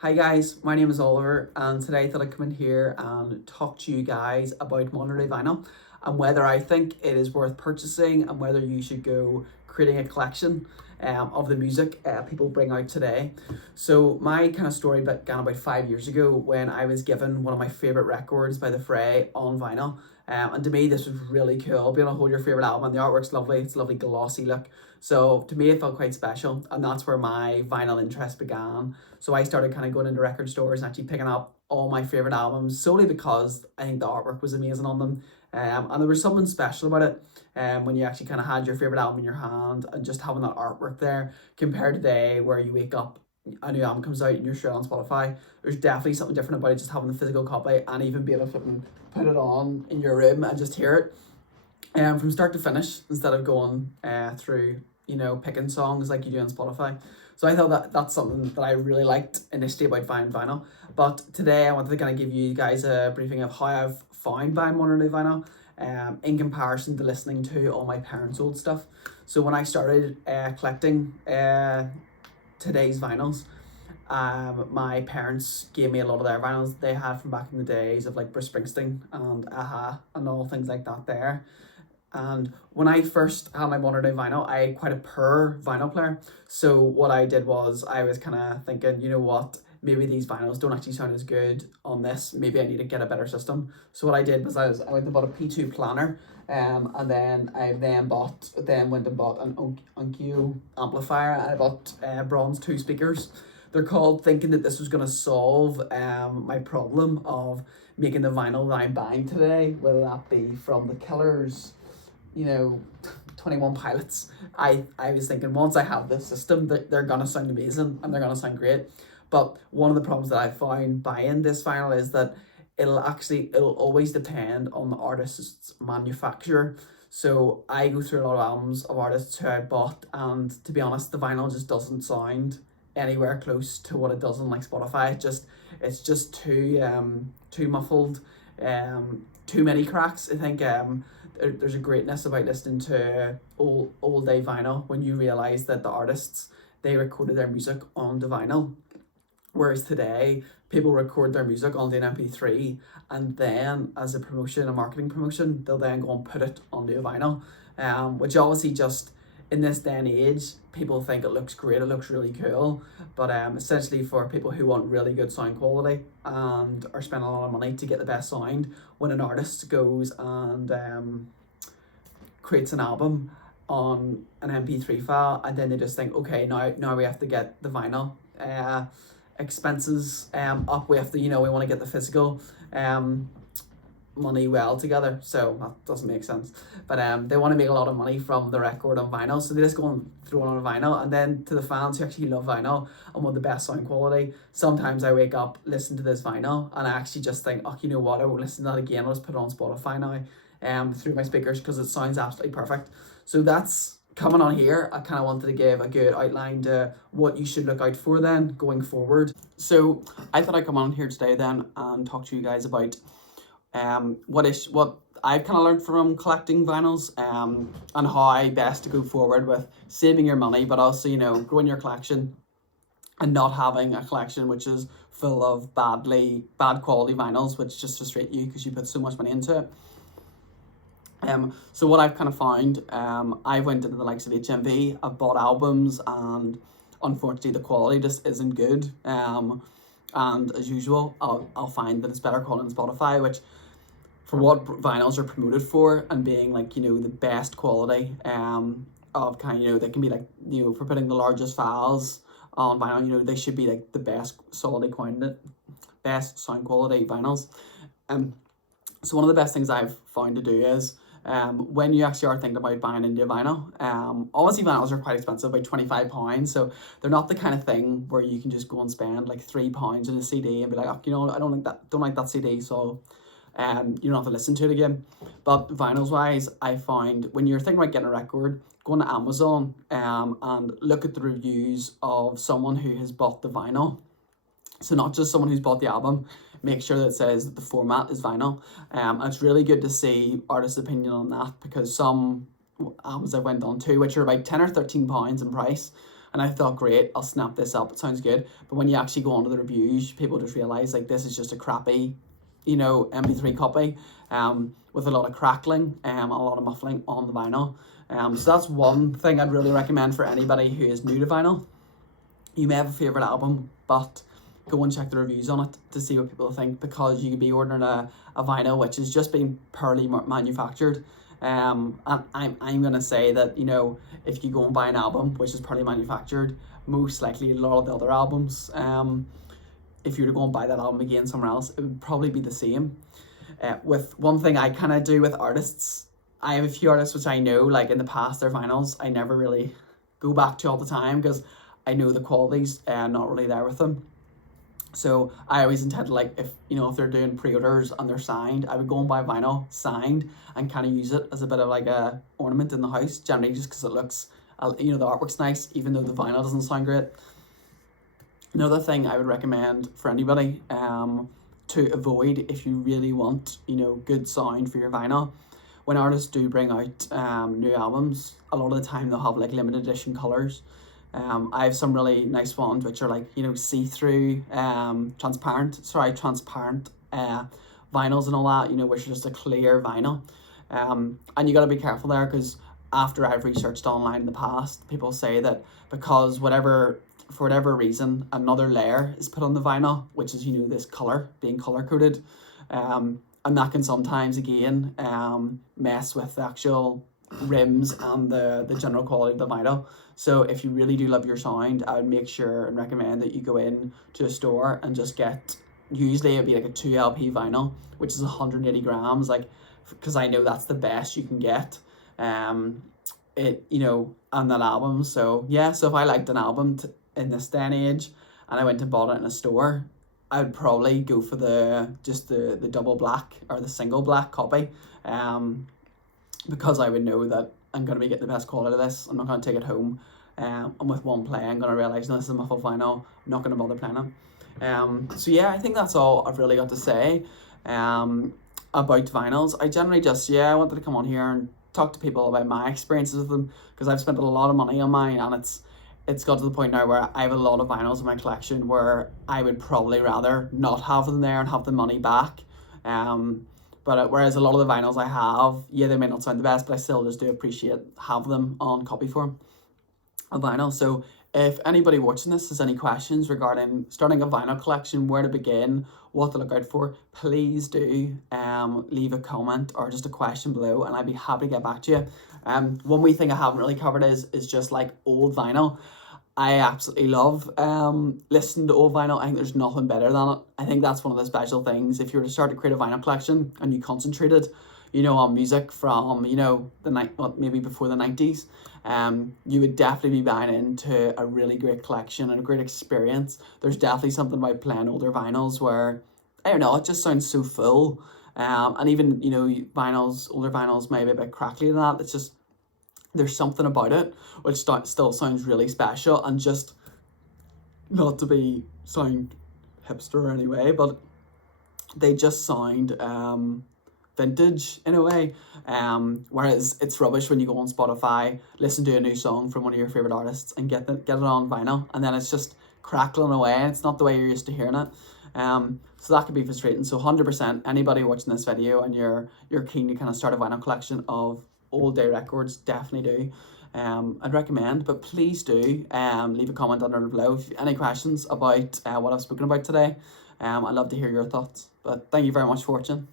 Hi guys, my name is Oliver and today I thought I'd come in here and talk to you guys about modern day vinyl and whether I think it is worth purchasing and whether you should go creating a collection of the music people bring out today. So my kind of story began about 5 years ago when I was given one of my favourite records by The Fray on vinyl. And to me, this was really cool. Being able to hold your favourite album, and the artwork's lovely. It's a lovely glossy look. So to me, it felt quite special, and that's where my vinyl interest began. So I started kind of going into record stores and actually picking up all my favorite albums solely because I think the artwork was amazing on them. And there was something special about it when you actually kind of had your favorite album in your hand and just having that artwork there compared to today where you wake up, a new album comes out and you're straight on Spotify. There's definitely something different about it, just having the physical copy and even being able to put it on in your room and just hear it from start to finish instead of going through, picking songs like you do on Spotify. So I thought that that's something that I really liked initially about buying vinyl. But today I wanted to kind of give you guys a briefing of how I've found buying modern day vinyl in comparison to listening to all my parents' old stuff. So when I started collecting today's vinyls, my parents gave me a lot of their vinyls they had from back in the days of like Bruce Springsteen and Aha and all things like that there. And when I first had my modern day vinyl, I had quite a poor vinyl player. So what I did was I was kind of thinking, you know what, maybe these vinyls don't actually sound as good on this. Maybe I need to get a better system. So what I did was I went and bought a P2 planner, and then I went and bought an Onkyo amplifier. And I bought Bronze 2 speakers. They're called, thinking that this was going to solve my problem of making the vinyl that I'm buying today, whether that be from the Killers, 21 Pilots. I was thinking once I have this system that they're gonna sound amazing and they're gonna sound great. But one of the problems that I found buying this vinyl is that it'll always depend on the artist's manufacturer. So I go through a lot of albums of artists who I bought, and to be honest, the vinyl just doesn't sound anywhere close to what it does on like Spotify. It's just too muffled, too many cracks. I think there's a greatness about listening to old day vinyl when you realize that the artists, they recorded their music on the vinyl, whereas today people record their music onto an MP3 and then as a promotion, a marketing promotion, they'll then go and put it onto a vinyl, which obviously just in this day and age, people think it looks great, it looks really cool, but essentially for people who want really good sound quality and are spending a lot of money to get the best sound, when an artist goes and creates an album on an MP3 file, and then they just think, okay, now we have to get the vinyl expenses up. We have to, we want to get the physical money well together, so that doesn't make sense. But they want to make a lot of money from the record on vinyl, so they just go and throw it on a vinyl. And then to the fans who actually love vinyl and want the best sound quality, sometimes I wake up, listen to this vinyl, and I actually just think, oh, you know what, I won't listen to that again, I'll just put it on Spotify now through my speakers because it sounds absolutely perfect. So that's coming on here. I kind of wanted to give a good outline to what you should look out for then going forward. So I thought I'd come on here today then and talk to you guys about what I've kind of learned from collecting vinyls, and how best to go forward with saving your money, but also growing your collection and not having a collection which is full of bad quality vinyls which just frustrate you because you put so much money into it. So what I've kind of found, I went into the likes of HMV, I've bought albums, and unfortunately the quality just isn't good. And as usual, I'll find that it's better quality on Spotify, which for what vinyls are promoted for and being like, the best quality of kind of, they can be like, for putting the largest files on vinyl, they should be like the best best sound quality vinyls. So one of the best things I've found to do is when you actually are thinking about buying into a vinyl, obviously vinyls are quite expensive, about £25, so they're not the kind of thing where you can just go and spend like £3 in a CD and be like, oh, I don't like that CD, so you don't have to listen to it again. But vinyls wise, I find when you're thinking about getting a record, go on Amazon and look at the reviews of someone who has bought the vinyl. So not just someone who's bought the album, make sure that it says that the format is vinyl. And it's really good to see artists' opinion on that, because some albums I went on to, which are about £10 or £13 in price, and I thought, great, I'll snap this up, it sounds good. But when you actually go onto the reviews, people just realise like this is just a crappy, MP3 copy, with a lot of crackling, a lot of muffling on the vinyl. So that's one thing I'd really recommend for anybody who is new to vinyl. You may have a favourite album, but go and check the reviews on it to see what people think, because you could be ordering a vinyl which has just been poorly manufactured. And I'm going to say that, if you go and buy an album which is poorly manufactured, most likely a lot of the other albums, if you were to go and buy that album again somewhere else, it would probably be the same. With one thing I kind of do with artists, I have a few artists which I know, like in the past, their vinyls, I never really go back to all the time because I know the quality's not really there with them. So I always intend, like, if they're doing pre-orders and they're signed, I would go and buy vinyl signed and kind of use it as a bit of like a ornament in the house, generally just because it looks, the artwork's nice, even though the vinyl doesn't sound great. Another thing I would recommend for anybody to avoid if you really want, good sound for your vinyl, when artists do bring out new albums, a lot of the time they'll have like limited edition colours. I have some really nice ones which are like, see-through, transparent vinyls and all that, which are just a clear vinyl. And you got to be careful there, because after I've researched online in the past, people say that because for whatever reason, another layer is put on the vinyl, which is, this colour, being colour-coded. And that can sometimes, again, mess with the actual rims and the general quality of the vinyl. So if you really do love your sound, I would make sure and recommend that you go in to a store and just get, usually it'd be like a 2 LP vinyl, which is 180 grams, like, because I know that's the best you can get, on that album. So yeah, so if I liked an album in this day and age and I went and bought it in a store, I would probably go for the double black or the single black copy, because I would know that I'm going to be getting the best quality of this. I'm not going to take it home, and with one play I'm going to realise, no, this is a muffled vinyl, I'm not going to bother playing it. So yeah, I think that's all I've really got to say about vinyls. I generally just, I wanted to come on here and talk to people about my experiences with them, because I've spent a lot of money on mine, and it's got to the point now where I have a lot of vinyls in my collection where I would probably rather not have them there and have the money back. But whereas a lot of the vinyls I have, they may not sound the best, but I still just do appreciate have them on copy form of vinyl. So if anybody watching this has any questions regarding starting a vinyl collection, where to begin, what to look out for, please do leave a comment or just a question below, and I'd be happy to get back to you. One wee thing I haven't really covered is just like old vinyl. I absolutely love listening to old vinyl. I think there's nothing better than it. I think that's one of the special things. If you were to start to create a vinyl collection and you concentrated, on music from, maybe before the 90s, you would definitely be buying into a really great collection and a great experience. There's definitely something about playing older vinyls where, I don't know, it just sounds so full. And even, older vinyls may be a bit crackly than that. It's just, there's something about it which still sounds really special, and just not to sound hipster anyway, but they just sound vintage in a way. Whereas it's rubbish when you go on Spotify, listen to a new song from one of your favorite artists and get it on vinyl, and then it's just crackling away and it's not the way you're used to hearing it. So that could be frustrating. So 100%, anybody watching this video and you're keen to kind of start a vinyl collection of old day records, definitely do. I'd recommend, but please do leave a comment under below if you have any questions about what I've spoken about today. I'd love to hear your thoughts. But thank you very much for watching.